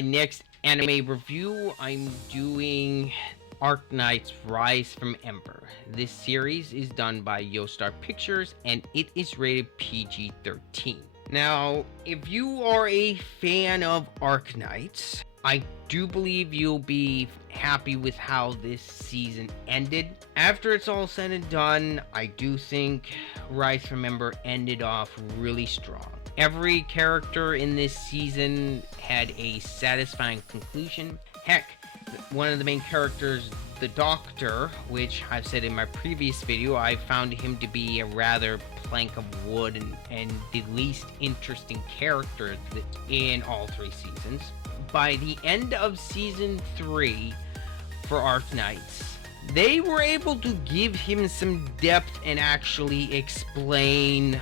my next anime review, I'm doing Arknights Rise from Ember. This series is done by Yostar Pictures and it is rated PG-13. Now, if you are a fan of Arknights, I do believe you'll be happy with how this season ended. After it's all said and done, I do think Rise from Ember ended off really strong. Every character in this season had a satisfying conclusion. Heck, one of the main characters, the Doctor, which I've said in my previous video, I found him to be a rather plank of wood and the least interesting character in all three seasons. By the end of season 3 for Arknights, they were able to give him some depth and actually explain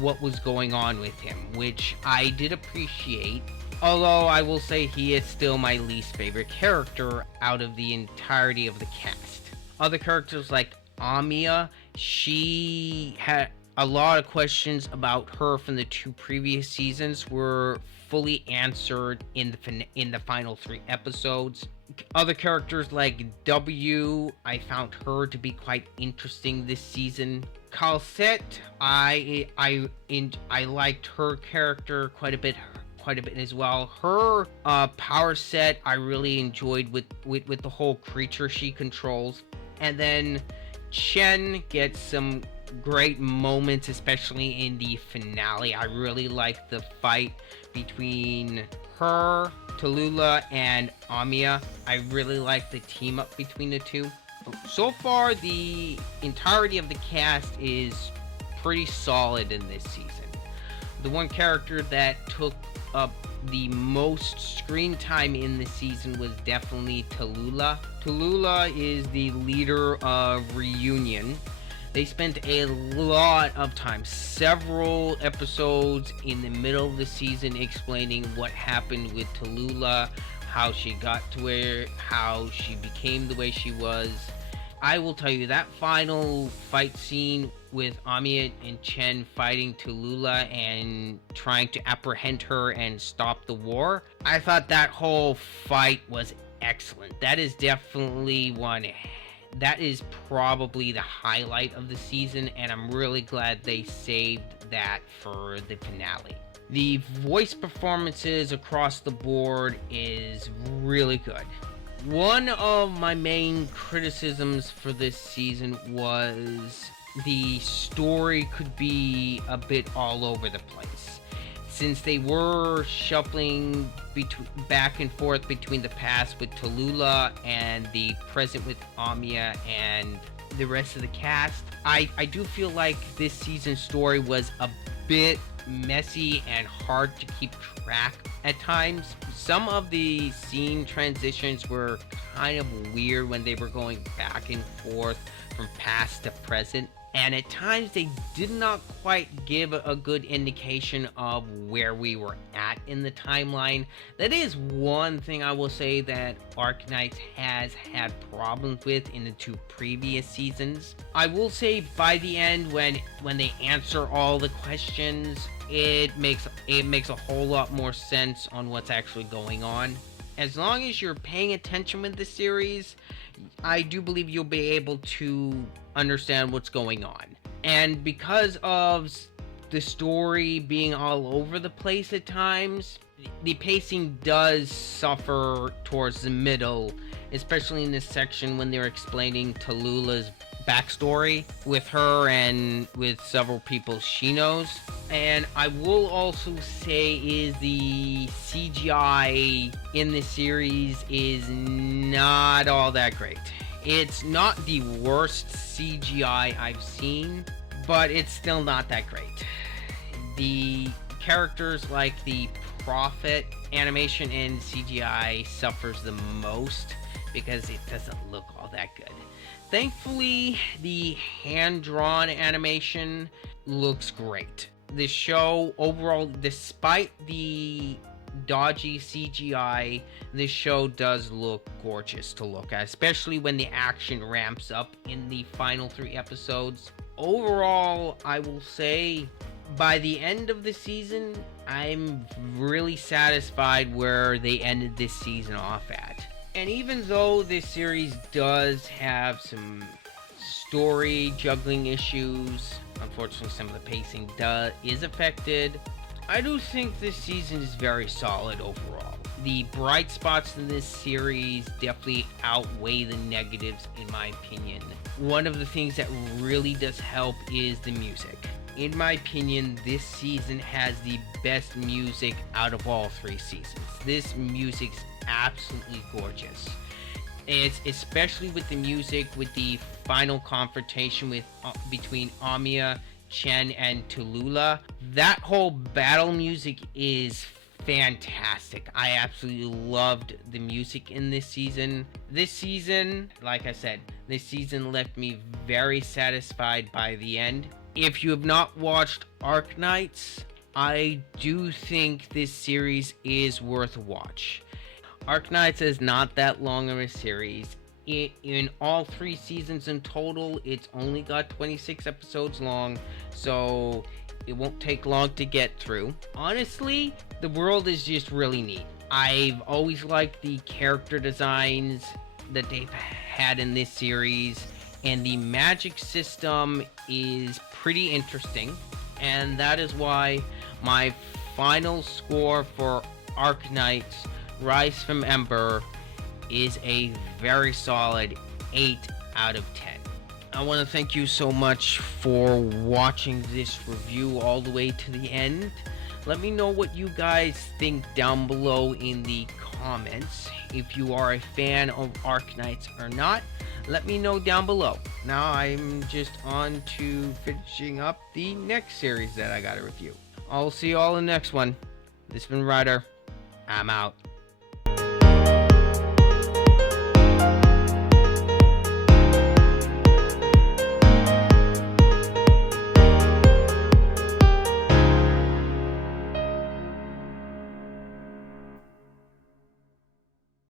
what was going on with him, which I did appreciate. Although I will say he is still my least favorite character out of the entirety of the cast. Other characters like Amiya, she had a lot of questions about her from the 2 previous seasons were fully answered in the final 3 episodes. Other characters like W, I found her to be quite interesting this season. Calcette, I liked her character quite a bit as well. Her power set I really enjoyed with the whole creature she controls. And then Chen gets some great moments, especially in the finale. I really like the fight between her, Tallulah, and Amiya. I really like the team up between the two. So far, the entirety of the cast is pretty solid in this season. The one character that took up the most screen time in the season was definitely Tallulah. Tallulah is the leader of Reunion. They spent a lot of time, several episodes in the middle of the season, explaining what happened with Tallulah, how she got to how she became the way she was. I will tell you, that final fight scene with Amiya and Chen fighting Tallulah and trying to apprehend her and stop the war, I thought that whole fight was excellent. That is definitely that is probably the highlight of the season, and I'm really glad they saved that for the finale. The voice performances across the board is really good. One of my main criticisms for this season was the story could be a bit all over the place. Since they were shuffling back and forth between the past with Tallulah and the present with Amiya and the rest of the cast, I do feel like this season's story was a bit messy and hard to keep track at times. Some of the scene transitions were kind of weird when they were going back and forth from past to present, and at times they did not quite give a good indication of where we were at in the timeline. That is one thing I will say that Arknights has had problems with in the 2 previous seasons. I will say by the end, when they answer all the questions, it makes a whole lot more sense on what's actually going on. As long as you're paying attention with the series, I do believe you'll be able to understand what's going on. And because of the story being all over the place at times, the pacing does suffer towards the middle, especially in this section when they're explaining Tallulah's backstory with her and with several people she knows. And I will also say is the CGI in this series is not all that great. It's not the worst CGI I've seen, but it's still not that great. The characters like the Prophet animation and CGI suffers the most because it doesn't look all that good. Thankfully, the hand-drawn animation looks great. The show overall, despite the dodgy CGI, this show does look gorgeous to look at, especially when the action ramps up in the final 3 episodes. Overall, I will say By the end of the season, I'm really satisfied where they ended this season off at. And even though this series does have some story juggling issues, unfortunately some of the pacing is affected, I do think this season is very solid overall. The bright spots in this series definitely outweigh the negatives in my opinion. One of the things that really does help is the music. In my opinion, this season has the best music out of all 3 seasons. This music's absolutely gorgeous. It's especially with the music with the final confrontation between Amiya, Chen, and Tallulah. That whole battle music is fantastic. I absolutely loved the music in this season. This season, like I said, this season left me very satisfied by the end. If you have not watched Arknights, I do think this series is worth a watch. Arknights is not that long of a series. In all 3 seasons in total, it's only got 26 episodes long, so it won't take long to get through. Honestly, the world is just really neat. I've always liked the character designs that they've had in this series, and the magic system is pretty interesting, and that is why my final score for Arknights Rise from Ember is a very solid 8 out of 10. I want to thank you so much for watching this review all the way to the end. Let me know what you guys think down below in the comments. If you are a fan of Arknights or not, let me know down below. Now I'm just on to finishing up the next series that I gotta review. I'll see you all in the next one. This has been Ryder. I'm out.